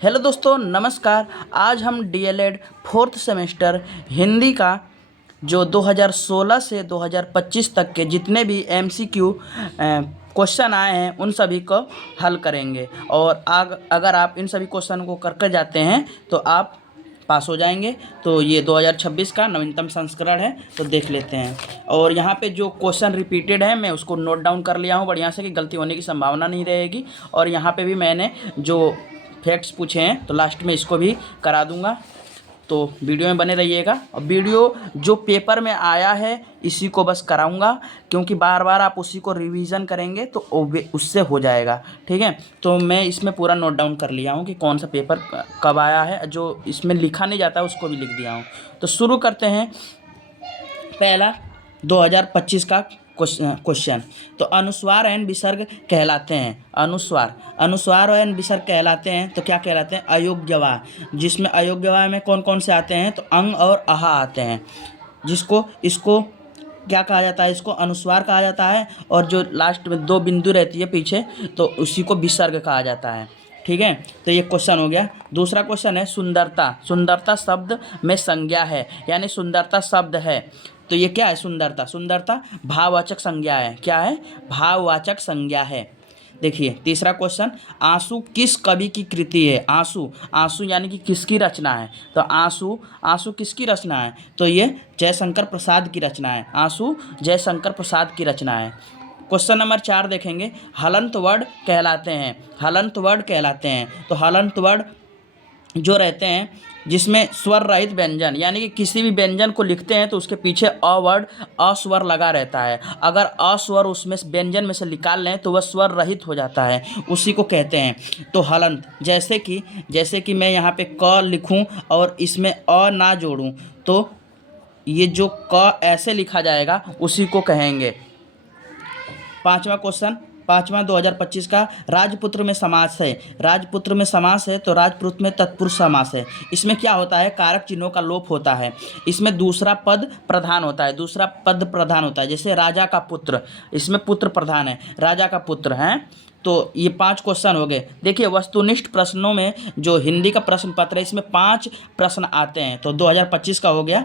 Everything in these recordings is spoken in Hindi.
हेलो दोस्तों, नमस्कार। आज हम डीएलएड फोर्थ सेमेस्टर हिंदी का जो 2016 से 2025 तक के जितने भी एमसीक्यू क्वेश्चन आए हैं उन सभी को हल करेंगे। और अगर आप इन सभी क्वेश्चन को करके जाते हैं तो आप पास हो जाएंगे। तो ये 2026 का नवीनतम संस्करण है, तो देख लेते हैं। और यहाँ पे जो क्वेश्चन रिपीटेड है मैं उसको नोट डाउन कर लिया हूँ बढ़िया से कि गलती होने की संभावना नहीं रहेगी। और यहाँ पे भी मैंने जो फैक्ट्स पूछे हैं तो लास्ट में इसको भी करा दूंगा, तो वीडियो में बने रहिएगा। और वीडियो जो पेपर में आया है इसी को बस कराऊंगा, क्योंकि बार बार आप उसी को रिवीजन करेंगे तो उससे हो जाएगा। ठीक है, तो मैं इसमें पूरा नोट डाउन कर लिया हूँ कि कौन सा पेपर कब आया है। जो इसमें लिखा नहीं जाता है उसको भी लिख दिया हूँ। तो शुरू करते हैं। पहला 2025 का क्वेश्चन। तो अनुस्वार एवं विसर्ग कहलाते हैं। अनुस्वार एवं विसर्ग कहलाते हैं तो क्या कहलाते हैं? अयोग्यवाह। जिसमें अयोग्यवाह में कौन कौन से आते हैं? तो अंग और आहा आते हैं। इसको क्या कहा जाता है? इसको अनुस्वार कहा जाता है। और जो लास्ट में दो बिंदु रहती है पीछे, तो उसी को विसर्ग कहा जाता है। ठीक है, तो ये क्वेश्चन हो गया। दूसरा क्वेश्चन है सुंदरता। सुंदरता शब्द में संज्ञा है, यानी सुंदरता शब्द है। तो ये क्या है? सुंदरता भाववाचक संज्ञा है। क्या है? भाववाचक संज्ञा है। देखिए तीसरा क्वेश्चन, आंसू किस कवि की कृति है? आंसू यानी कि किसकी रचना है? तो आंसू किसकी रचना है? तो ये जयशंकर प्रसाद की रचना है। आंसू जयशंकर प्रसाद की रचना है। क्वेश्चन नंबर 4 देखेंगे। हलंत वर्ण कहलाते हैं। तो हलंत वर्ण जो रहते हैं जिसमें स्वर रहित व्यंजन, यानी कि किसी भी व्यंजन को लिखते हैं तो उसके पीछे अस्वर लगा रहता है। अगर अस्वर उसमें व्यंजन में से निकाल लें तो वह स्वर रहित हो जाता है, उसी को कहते हैं तो हलंत। जैसे कि मैं यहाँ पे क लिखूँ और इसमें अ ना जोड़ूँ तो ये जो क ऐसे लिखा जाएगा उसी को कहेंगे। पाँचवा 2025 का राजपुत्र में समास है। तो राजपुत्र में तत्पुरुष समास है। इसमें क्या होता है? कारक चिन्हों का लोप होता है। इसमें दूसरा पद प्रधान होता है। जैसे राजा का पुत्र, इसमें पुत्र प्रधान है, राजा का पुत्र है। तो ये 5 क्वेश्चन हो गए। देखिए वस्तुनिष्ठ प्रश्नों में जो हिंदी का प्रश्न पत्र है इसमें 5 प्रश्न आते हैं, तो 2025 का हो गया।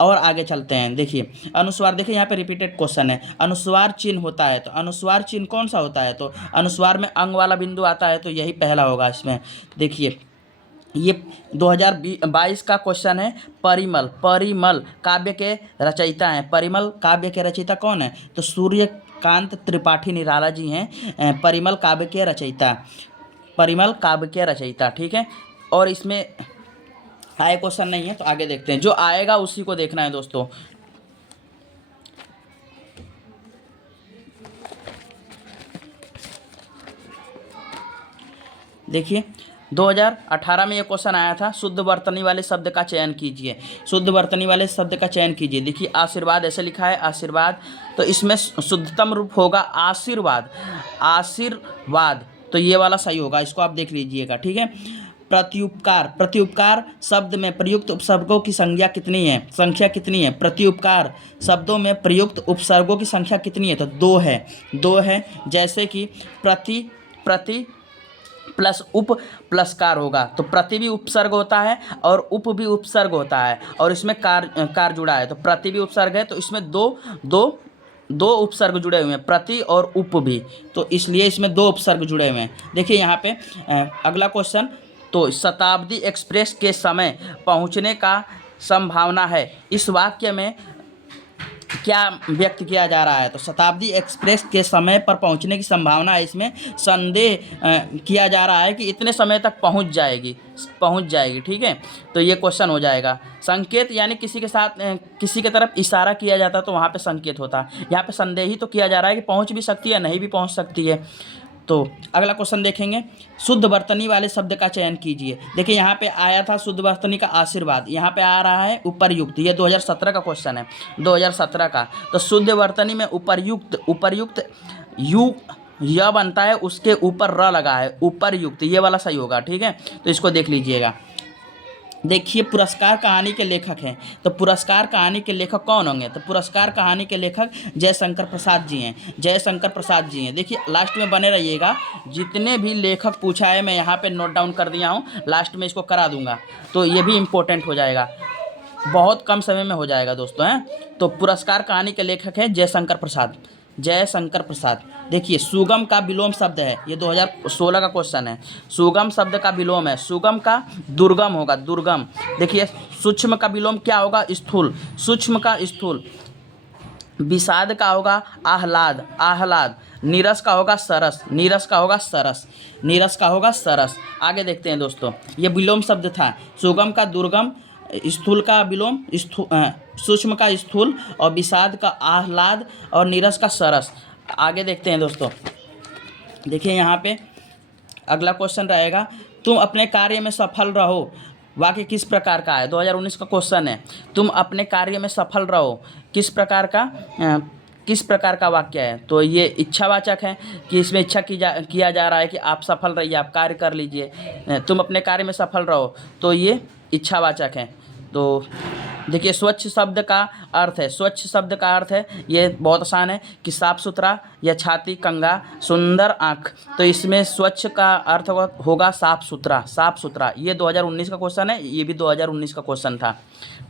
और आगे चलते हैं। देखिए अनुस्वार, देखिए यहाँ पे रिपीटेड क्वेश्चन है। अनुस्वार चिन्ह होता है, तो अनुस्वार चिन्ह कौन सा होता है? तो अनुस्वार में अंग वाला बिंदु आता है, तो यही पहला होगा इसमें। देखिए ये 2022 का क्वेश्चन है। परिमल काव्य के रचयिता हैं। परिमल काव्य के रचयिता कौन है? तो सूर्यकांत त्रिपाठी निराला जी हैं परिमल काव्य के रचयिता। ठीक है, और इसमें आए क्वेश्चन नहीं है तो आगे देखते हैं। जो आएगा उसी को देखना है दोस्तों। देखिए 2018 में ये क्वेश्चन आया था। शुद्ध वर्तनी वाले शब्द का चयन कीजिए। देखिए आशीर्वाद ऐसे लिखा है, आशीर्वाद, तो इसमें शुद्धतम रूप होगा आशीर्वाद, तो ये वाला सही होगा। इसको आप देख लीजिएगा। ठीक है, प्रत्युपकार शब्द में प्रयुक्त उपसर्गों की संख्या कितनी है? प्रत्युपकार शब्दों में प्रयुक्त उपसर्गों की संख्या कितनी है? तो 2 है। जैसे कि प्रति प्लस उप प्लस कार होगा, तो प्रति भी उपसर्ग होता है और उप भी उपसर्ग होता है, और इसमें कार जुड़ा है, तो प्रति भी उपसर्ग है, तो इसमें दो उपसर्ग जुड़े हुए हैं, प्रति और उप भी, तो इसलिए इसमें 2 उपसर्ग जुड़े हुए हैं। देखिए यहाँ पे अगला क्वेश्चन, तो शताब्दी एक्सप्रेस के समय पहुंचने का संभावना है, इस वाक्य में क्या व्यक्त किया जा रहा है? तो शताब्दी एक्सप्रेस के समय पर पहुंचने की संभावना है, इसमें संदेह किया जा रहा है कि इतने समय तक पहुंच जाएगी। ठीक है, तो ये क्वेश्चन हो जाएगा। संकेत यानी किसी के साथ किसी के तरफ इशारा किया जाता तो वहाँ पे संकेत होता। यहाँ पे संदेह ही तो किया जा रहा है कि पहुँच भी सकती है, नहीं भी पहुँच सकती है। तो अगला क्वेश्चन देखेंगे। शुद्ध वर्तनी वाले शब्द का चयन कीजिए। देखिए यहाँ पे आया था शुद्ध वर्तनी का आशीर्वाद, यहाँ पे आ रहा है उपर्युक्त। ये 2017 का क्वेश्चन है, 2017 का। तो शुद्ध वर्तनी में उपर्युक्त यह बनता है, उसके ऊपर र लगा है, उपर्युक्त, ये वाला सही होगा। ठीक है, तो इसको देख लीजिएगा। देखिए पुरस्कार कहानी के लेखक हैं, तो पुरस्कार कहानी के लेखक कौन होंगे? तो पुरस्कार कहानी के लेखक जयशंकर प्रसाद जी हैं, जयशंकर प्रसाद जी हैं। देखिए लास्ट में बने रहिएगा, जितने भी लेखक पूछा है मैं यहाँ पे नोट डाउन कर दिया हूँ, लास्ट में इसको करा दूंगा, तो ये भी इम्पोर्टेंट हो जाएगा, बहुत कम समय में हो जाएगा दोस्तों हैं। तो पुरस्कार कहानी के लेखक हैं जयशंकर प्रसाद, जयशंकर प्रसाद। देखिए सुगम का विलोम शब्द है, ये 2016 का क्वेश्चन है। सुगम शब्द का विलोम है, सुगम का दुर्गम होगा, दुर्गम। देखिए सूक्ष्म का विलोम क्या होगा? स्थूल, सूक्ष्म का स्थूल। विषाद का होगा आह्लाद, आह्लाद। नीरस का होगा सरस, नीरस का होगा सरस, नीरस का होगा सरस। आगे देखते हैं दोस्तों, ये विलोम शब्द था। सुगम का दुर्गम, स्थूल का विलोम, सूक्ष्म का स्थूल, और विषाद का आह्लाद, और नीरस का सरस। आगे देखते हैं दोस्तों, देखिए यहाँ पे अगला क्वेश्चन रहेगा, तुम अपने कार्य में सफल रहो, वाक्य किस प्रकार का है? 2019 का क्वेश्चन है, तुम अपने कार्य में सफल रहो, किस प्रकार का वाक्य है? तो ये इच्छावाचक है कि इसमें इच्छा किया जा रहा है कि आप सफल रहिए, आप कार्य कर लीजिए, तुम अपने कार्य में सफल रहो, तो ये इच्छावाचक है। तो देखिए स्वच्छ शब्द का अर्थ है, स्वच्छ शब्द का अर्थ है, ये बहुत आसान है कि साफ सुथरा, या छाती कंगा, सुंदर आँख। तो इसमें स्वच्छ का अर्थ होगा साफ सुथरा, साफ सुथरा। ये 2019 का क्वेश्चन है, ये भी 2019 का क्वेश्चन था,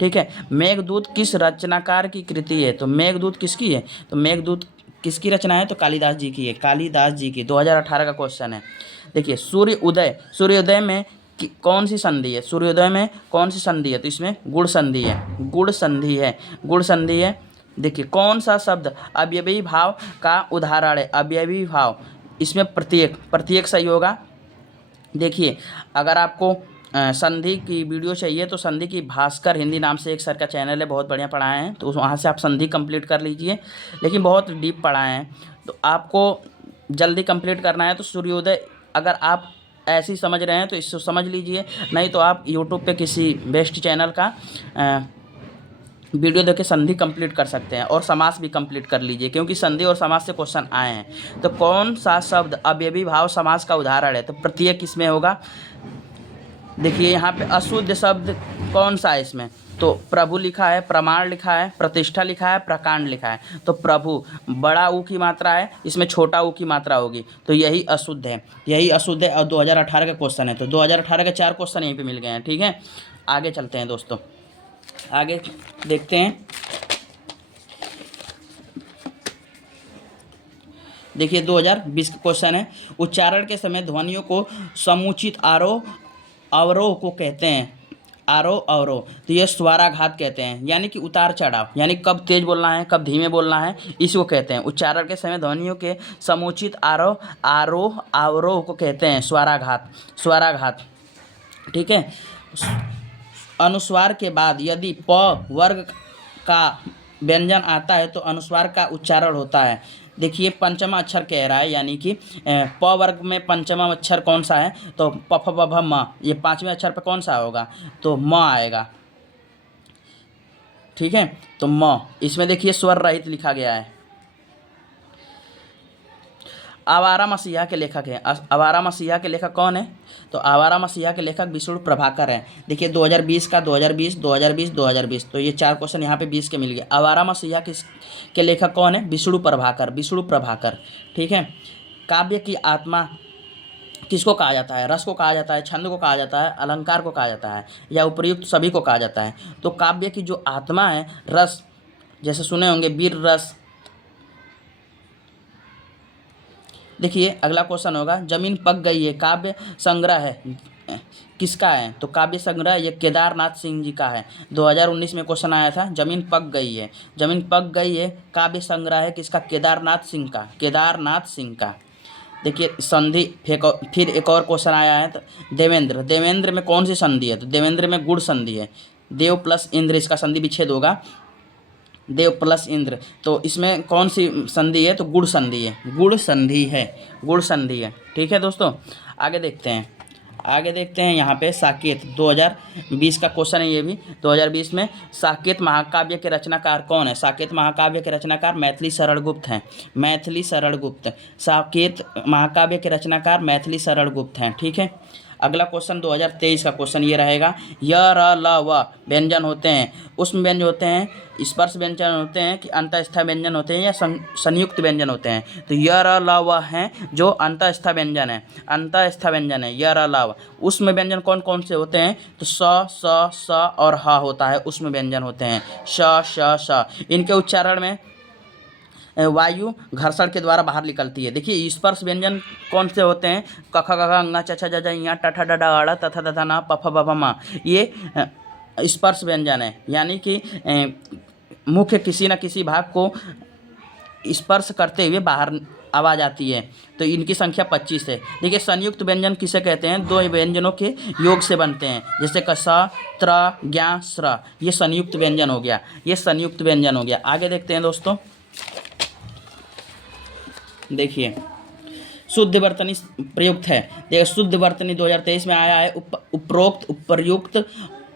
ठीक है। मेघदूत किस रचनाकार की कृति है? तो मेघदूत किसकी है? तो मेघदूत किसकी रचना है? तो कालिदास जी की है, कालिदास जी की। 2018 का क्वेश्चन है। देखिए सूर्योदय, सूर्योदय में कौन सी संधि है? सूर्योदय में कौन सी संधि है? तो इसमें गुण संधि है, गुण संधि है, गुण संधि है। देखिए कौन सा शब्द अवयवी भाव का उदाहरण है? अवयवी भाव, इसमें प्रत्येक, प्रत्येक सही होगा। देखिए अगर आपको संधि की वीडियो चाहिए तो संधि की भास्कर हिंदी नाम से एक सर का चैनल है, बहुत बढ़िया पढ़ाए हैं, तो वहाँ से आप संधि कंप्लीट कर लीजिए, लेकिन बहुत डीप पढ़ाए हैं। तो आपको जल्दी कंप्लीट करना है तो सूर्योदय अगर आप ऐसे ही समझ रहे हैं तो इसको समझ लीजिए, नहीं तो आप यूट्यूब पे किसी बेस्ट चैनल का वीडियो देख के संधि कंप्लीट कर सकते हैं, और समास भी कंप्लीट कर लीजिए, क्योंकि संधि और समास से क्वेश्चन आए हैं। तो कौन सा शब्द अवयवी भाव समास का उदाहरण है? तो प्रत्येक इसमें होगा। देखिए यहाँ पे अशुद्ध शब्द कौन सा है इसमें? तो प्रभु लिखा है, प्रमाण लिखा है, प्रतिष्ठा लिखा है, प्रकांड लिखा है। तो प्रभु बड़ा ऊ की मात्रा है, इसमें छोटा ऊ की मात्रा होगी, तो यही अशुद्ध है, यही अशुद्ध है। और 2018 का क्वेश्चन है, तो 2018 के 4 क्वेश्चन यहीं पे मिल गए हैं, ठीक है। आगे चलते हैं दोस्तों, आगे देखते हैं। देखिए 2020 का क्वेश्चन है, उच्चारण के समय ध्वनियों को समुचित आरोह अवरोह को कहते हैं, आरोह अवरोह। तो ये स्वाराघात कहते हैं, यानी कि उतार चढ़ाव, यानी कब तेज बोलना है कब धीमे बोलना है, इसको कहते हैं। उच्चारण के समय ध्वनियों के समुचित आरोह अवरोह को कहते हैं स्वाराघात, स्वाराघात, ठीक है। अनुस्वार के बाद यदि प वर्ग का व्यंजन आता है तो अनुस्वार का उच्चारण होता है। देखिए पंचमा अक्षर कह रहा है, यानी कि प वर्ग में पंचमा अक्षर कौन सा है? तो प फ ब भ म, ये 5वें अक्षर पे कौन सा होगा? तो म आएगा, ठीक है। तो म, इसमें देखिए स्वर रहित लिखा गया है। आवारा मसीहा के लेखक हैं, आवारा मसीहा के लेखक कौन है? तो आवारा मसीहा के लेखक विष्णु प्रभाकर हैं। देखिए 2020 का 2020, तो ये 4 क्वेश्चन यहाँ पे 20 के मिल गए। आवारा मसीहा के लेखक कौन है? विष्णु प्रभाकर, विष्णु प्रभाकर, ठीक है। काव्य की आत्मा किसको कहा जाता है? रस को कहा जाता है, छंद को कहा जाता है, अलंकार को कहा जाता है, या उपयुक्त सभी को कहा जाता है। तो काव्य की जो आत्मा है, रस, जैसे सुने होंगे वीर रस। देखिए अगला क्वेश्चन होगा, जमीन पक गई है काव्य संग्रह है किसका है? तो काव्य संग्रह ये केदारनाथ सिंह जी का है। 2019 में क्वेश्चन आया था, जमीन पक गई है, जमीन पक गई है काव्य संग्रह है किसका? केदारनाथ सिंह का, केदारनाथ सिंह का। देखिए संधि, फिर एक और क्वेश्चन आया है, तो देवेंद्र, देवेंद्र में कौन सी संधि है? तो देवेंद्र में गुण संधि है, देव प्लस इंद्र इसका संधि विच्छेद होगा, देव प्लस इंद्र। तो इसमें कौन सी संधि है? तो गुण संधि है, गुण संधि है, गुण संधि है, ठीक है दोस्तों। आगे देखते हैं, आगे देखते हैं यहाँ पे साकेत, 2020 का क्वेश्चन है ये भी। 2020 में साकेत महाकाव्य के रचनाकार कौन है? साकेत महाकाव्य के रचनाकार मैथिली शरण गुप्त हैं, मैथिली शरण गुप्त। साकेत महाकाव्य के रचनाकार मैथिली शरण गुप्त हैं, ठीक है। अगला क्वेश्चन 2023 का क्वेश्चन ये रहेगा, य र ल व व्यंजन होते हैं, उसमें व्यंजन होते हैं, स्पर्श व्यंजन होते हैं कि अंतःस्थ व्यंजन होते हैं या संयुक्त व्यंजन होते हैं। तो य र ल व हैं जो अंतःस्थ व्यंजन है, अंतःस्थ व्यंजन है य र ल व। उसमें व्यंजन कौन कौन से होते हैं? तो स और ह होता है, उसमें व्यंजन होते हैं श। इनके उच्चारण में वायु घर्षण के द्वारा बाहर निकलती है। देखिए स्पर्श व्यंजन कौन से होते हैं? क ख ग घ ङ छ छ ज झ ञ ट ठ ड ढ अ थ थ थ न प फ ब भ म। ये स्पर्श व्यंजन है, यानी कि मुख्य किसी न किसी भाग को स्पर्श करते हुए बाहर आवाज़ आती है। तो इनकी संख्या 25 है। देखिए संयुक्त व्यंजन किसे कहते हैं? दो व्यंजनों के योग से बनते हैं, जैसे क स त्र ज्ञ स्र, ये संयुक्त व्यंजन हो गया, ये संयुक्त व्यंजन हो गया। आगे देखते हैं दोस्तों, देखिए शुद्ध वर्तनी प्रयुक्त है। देखिए शुद्ध वर्तनी 2023 में आया है, उपरोक्त, उपर्युक्त,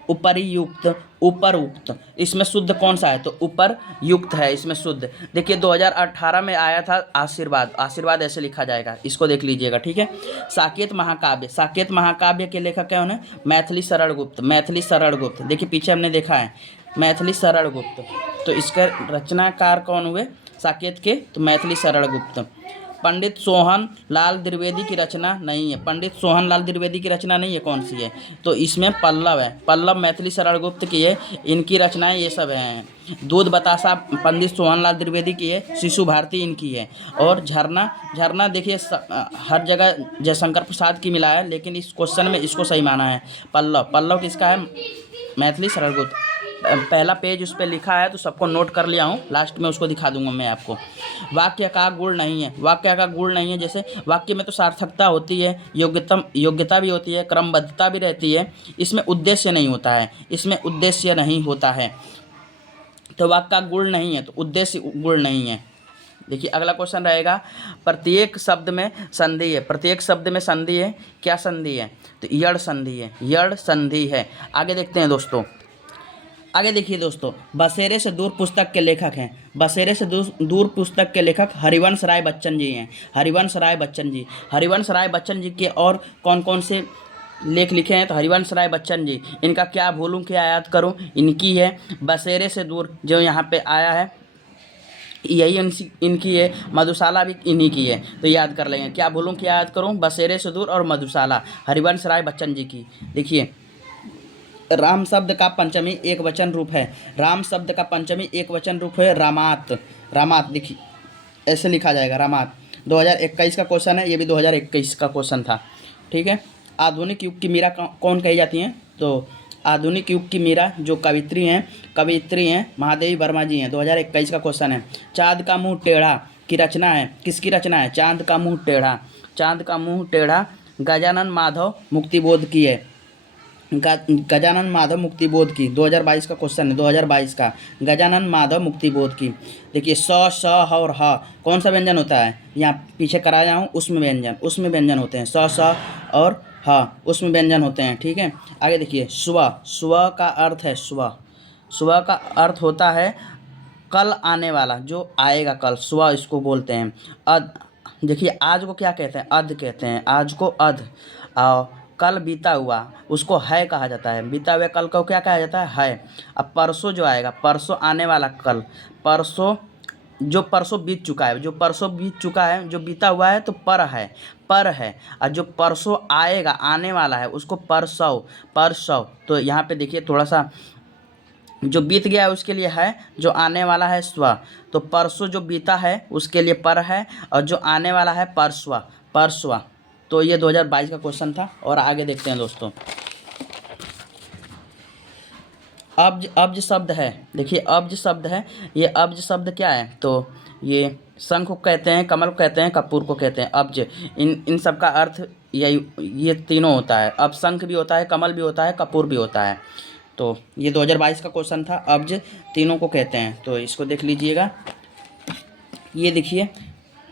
उपरियुक्त, उपरुक्त। इसमें शुद्ध कौन सा है? तो उपरयुक्त है इसमें शुद्ध। देखिए 2018 में आया था आशीर्वाद, आशीर्वाद ऐसे लिखा जाएगा, इसको देख लीजिएगा, ठीक है। साकेत महाकाव्य, साकेत महाकाव्य के लेखक कौन है? मैथिली शरण गुप्त, मैथिली शरण गुप्त। देखिए पीछे हमने देखा है मैथिली शरण गुप्त, तो इसका रचनाकार कौन हुए साकेत के? तो मैथिली शरण गुप्त। पंडित सोहन लाल द्विवेदी की रचना नहीं है, पंडित सोहन लाल द्विवेदी की रचना नहीं है, कौन सी है? तो इसमें पल्लव है, पल्लव मैथिली शरण गुप्त की है, इनकी रचनाएं ये सब हैं। दूध बतासा पंडित सोहन लाल द्विवेदी की है, शिशु भारती इनकी है। और झरना, झरना देखिए हर जगह जयशंकर प्रसाद की मिला है, लेकिन इस क्वेश्चन में इसको सही माना है पल्लव। पल्लव किसका है? मैथिली शरण गुप्त। पहला पेज उस पर लिखा है तो सबको नोट कर लिया हूँ, लास्ट में उसको दिखा दूंगा मैं आपको। वाक्य का गुण नहीं है, वाक्य का गुण नहीं है, जैसे वाक्य में तो सार्थकता होती है, योग्यता भी होती है, क्रमबद्धता भी रहती है, इसमें उद्देश्य नहीं होता है, इसमें उद्देश्य नहीं होता है। तो वाक्य का गुण नहीं है तो उद्देश्य गुण नहीं है। देखिए अगला क्वेश्चन रहेगा, प्रत्येक शब्द में संधि है, प्रत्येक शब्द में संधि है, क्या संधि है? तो यड़ संधि है, यड़ संधि है। आगे देखते हैं दोस्तों, आगे देखिए दोस्तों, बसेरे से दूर पुस्तक के लेखक हैं, बसेरे से दूर पुस्तक के लेखक हरिवंश राय बच्चन जी हैं, हरिवंश राय बच्चन जी। हरिवंश राय बच्चन जी के और कौन कौन से लेख लिखे हैं? तो हरिवंश राय बच्चन जी, इनका क्या बोलूँ क्या याद करूँ, इनकी है बसेरे से दूर जो यहाँ पे आया है, यही इनकी है। मधुशाला भी इन्हीं की है, तो याद कर लेंगे। क्या बोलूँ क्या याद करूँ? बसेरे से दूर और मधुशाला, हरिवंश राय बच्चन जी की। देखिए राम शब्द का पंचमी एक वचन रूप है, राम शब्द का पंचमी एक वचन रूप है रामात, रामात। देखिए ऐसे लिखा जाएगा रामात। 2021 का क्वेश्चन है, ये भी 2021 का क्वेश्चन था, ठीक है। आधुनिक युग की मीरा कौन कही जाती हैं? तो आधुनिक युग की मीरा जो कवित्री हैं महादेवी वर्मा जी हैं। 2021 का क्वेश्चन है। चाँद का मुँह टेढ़ा की रचना है, किसकी रचना है? चाँद का मुँह टेढ़ा, चाँद का मुँह टेढ़ा गजानन माधव मुक्तिबोध की है, गजानन माधव मुक्तिबोध की। 2022 का क्वेश्चन है, 2022 का, गजानन माधव मुक्तिबोध की। देखिए स और ह कौन सा व्यंजन होता है? यहाँ पीछे कराया हूँ, उसमें व्यंजन होते हैं, स और ह उसमें व्यंजन होते हैं, ठीक है। आगे देखिए स्व, स्व का अर्थ है स्व, स्व का अर्थ होता है कल आने वाला, जो आएगा कल, स्व इसको बोलते हैं। अध, देखिए आज को क्या कहते हैं? अध कहते हैं, आज को अध। कल बीता हुआ उसको है कहा जाता है, बीता हुआ कल को क्या कहा जाता है? अब परसों जो आएगा, परसों आने वाला कल, परसों जो परसों बीत चुका है, जो परसों बीत चुका है, जो बीता हुआ है तो पर है, और जो परसों आएगा आने वाला है उसको परसों। तो यहाँ पे देखिए थोड़ा सा, जो बीत गया है उसके लिए है, जो आने वाला है स्व। तो परसों जो बीता है उसके लिए पर है, और जो आने वाला है परसवा। तो ये 2022 का क्वेश्चन था। और आगे देखते हैं दोस्तों, अब्ज शब्द है। देखिए अब्ज शब्द है, ये अब्ज शब्द क्या है? तो ये शंख को कहते हैं, कमल को कहते हैं, कपूर को कहते हैं अब्ज। इन सब का अर्थ ये तीनों होता है। अब शंख भी होता है, कमल भी होता है, कपूर भी होता है। तो ये 2022 का क्वेश्चन था, अब्ज तीनों को कहते हैं। तो इसको देख लीजिएगा। ये देखिए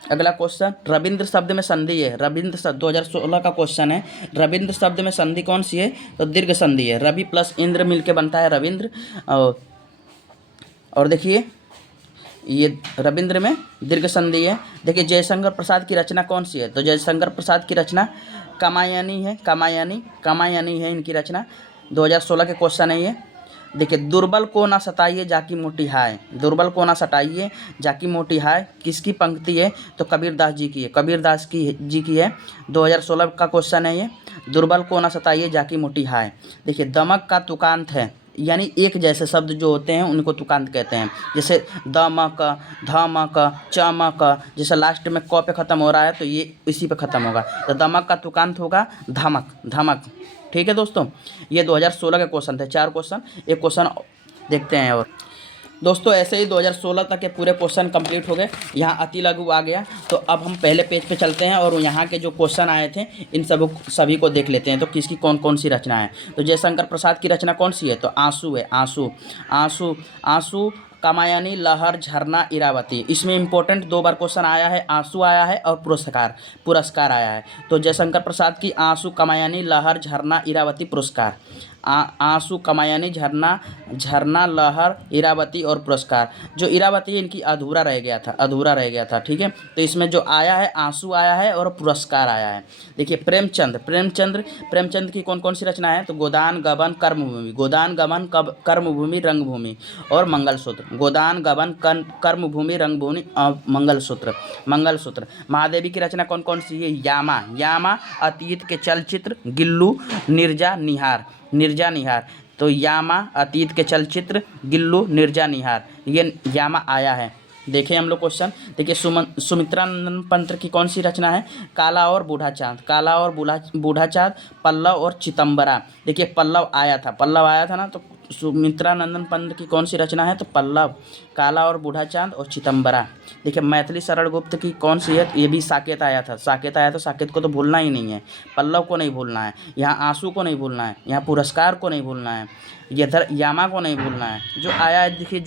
अगला क्वेश्चन, रविंद्र शब्द में संधि है, रविंद्र शब्द 2016 का क्वेश्चन है। रविंद्र शब्द में संधि कौन सी है? तो दीर्घ संधि है, रवि प्लस इंद्र मिलके बनता है रविंद्र। और देखिए ये रविंद्र में दीर्घ संधि है। देखिए जयशंकर प्रसाद की रचना कौन सी है, तो जयशंकर प्रसाद की रचना कामायनी है, कामायनी है इनकी रचना। 2016 के क्वेश्चन है ये। देखिए दुर्बल को ना सताइए जाकी मोटी हाय, दुर्बल को ना सताइए जाकी मोटी हाय किसकी पंक्ति है, तो कबीरदास जी की है, कबीरदास जी की है। 2016 का क्वेश्चन है ये, दुर्बल को ना सताइए जाकी मोटी हाय। देखिए दमक का तुकांत है, यानी एक जैसे शब्द जो होते हैं उनको तुकांत कहते हैं। जैसे दमक, धमक, चमक, जैसे लास्ट में क पे ख़त्म हो रहा है तो ये इसी पे ख़त्म होगा, तो दमक का तुकांत होगा धमक, धमक। ठीक है दोस्तों, ये 2016 के क्वेश्चन थे, 4 क्वेश्चन। एक क्वेश्चन देखते हैं और दोस्तों ऐसे ही 2016 तक के पूरे क्वेश्चन कंप्लीट हो गए। यहाँ अति लघु आ गया, तो अब हम पहले पेज पे चलते हैं और यहाँ के जो क्वेश्चन आए थे इन सभी को देख लेते हैं, तो किसकी कौन कौन सी रचना है। तो जयशंकर प्रसाद की रचना कौन सी है, तो आंसू है, आंसू, आंसू, आंसू, कामायनी, लहर, झरना, इरावती। इसमें इंपॉर्टेंट 2 बार क्वेश्चन आया है, आंसू आया है और पुरस्कार आया है। तो जयशंकर प्रसाद की आंसू, कामायनी, लहर, झरना, इरावती, पुरस्कार। आंसू, कामायनी, झरना, लहर, इरावती और पुरस्कार। जो इरावती है इनकी अधूरा रह गया था, ठीक है। तो इसमें जो आया है आंसू आया है और पुरस्कार आया है। देखिए प्रेमचंद की कौन कौन सी रचना है, तो गोदान, गबन, कर्मभूमि, गोदान, गबन, कर्मभूमि, रंगभूमि और मंगलसूत्र। गोदान, गबन, कर्मभूमि, रंगभूमि और मंगलसूत्र। महादेवी की रचना कौन कौन सी है, यामा, अतीत के चलचित्र, गिल्लू, निर्जा, निहार। तो यामा, अतीत के चलचित्र, गिल्लू, निर्जा, निहार, ये यामा आया है। देखें हम लोग क्वेश्चन। देखिए सुमित्रानंद पंत की कौन सी रचना है, काला और बूढ़ा चाँद, पल्लव और चितंबरा। देखिए पल्लव आया था ना, तो सुमित्रानंदन पंत की कौन सी रचना है, तो पल्लव, काला और बूढ़ा चाँद और चितंबरा। देखिए मैथिली शरण गुप्त की कौन सी है, ये भी साकेत आया था, साकेत को तो भूलना ही नहीं है, पल्लव को नहीं भूलना है, यहाँ आंसू को नहीं भूलना है, यहाँ पुरस्कार को नहीं भूलना है, इधर यामा को नहीं भूलना है। जो आया है देखिए,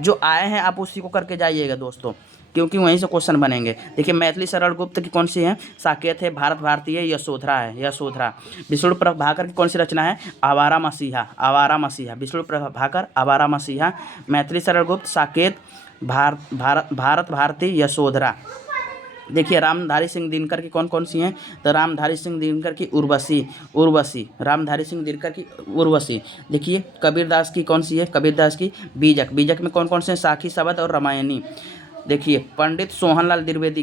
जो आए हैं आप उसी को करके जाइएगा दोस्तों, क्योंकि वहीं से क्वेश्चन बनेंगे। देखिए मैथिली शरण गुप्त की कौन सी है, साकेत है, भारत भारती है, यशोधरा। विष्णु प्रभाकर की कौन सी रचना है, आवारा मसीहा। विष्णु प्रभाकर, आवारा मसीहा। मैथिली शरण गुप्त, साकेत, भारत भारती, यशोधरा। देखिए रामधारी सिंह दिनकर की कौन सी हैं, तो रामधारी सिंह दिनकर की उर्वशी। देखिए कबीरदास की कौन सी है, कबीरदास की बीजक में कौन कौन से हैं, साखी, शबद और रामायणी। देखिए पंडित सोहनलाल द्विवेदी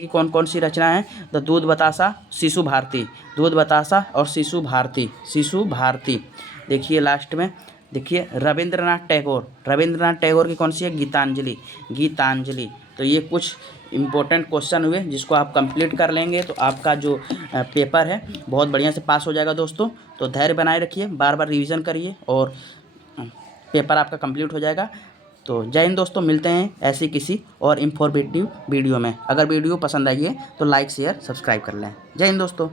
की कौन कौन सी रचना है, तो दूध बतासा, शिशु भारती। देखिए लास्ट में देखिए रविंद्रनाथ टैगोर की कौन सी है, गीतांजलि। तो ये कुछ इम्पोर्टेंट क्वेश्चन हुए जिसको आप कंप्लीट कर लेंगे तो आपका जो पेपर है बहुत बढ़िया से पास हो जाएगा दोस्तों। तो धैर्य बनाए रखिए, बार बार रिवीजन करिए और पेपर आपका कंप्लीट हो जाएगा। तो जय हिंद दोस्तों, मिलते हैं ऐसी किसी और इन्फॉर्मेटिव वीडियो में। अगर वीडियो पसंद आई है तो लाइक शेयर सब्सक्राइब कर लें। जय हिंद दोस्तों।